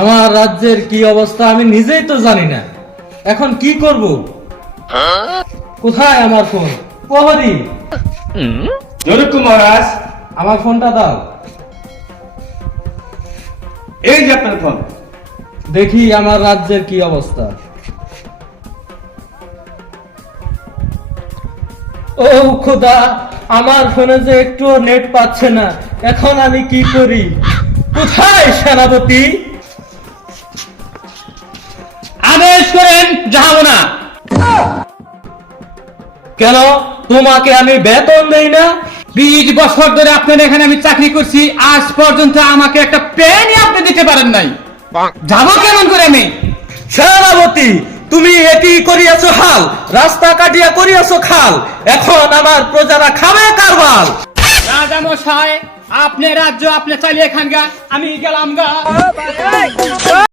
আমার রাজ্যের কি অবস্থা আমি নিজেই তো জানি না, এখন কি করব? কোথায় আমার ফোন? প্রহরী, জনকু মহারাজ, আমার ফোনটা দাও। এই যে আপনার ফোন। দেখি আমার রাজ্যের কি অবস্থা। ও খোদা, আমার ফোনে যে একটু নেট পাচ্ছে না, এখন আমি কি করি? কোথায় সেনাপতি? আদেশ করেন জাহাবনা। কেন তোমাকে আমি বেতন দেই না? 20 বছর ধরে আপনার এখানে আমি চাকরি করছি, আজ পর্যন্ত আমাকে একটা পেনই আপনি দিতে পারেন নাই। যাবো কেমন করে আমি? সেনাপতি, তুমি এটি করিয়াছো হাল, রাস্তা কাটিয়া করিয়াছো খাল, এখন আমার প্রজারা খাবে কারবাল। রাজা মশাই, আপনি রাজ্য আপনি চালিয়ে খান গা, আমি গেলাম গা।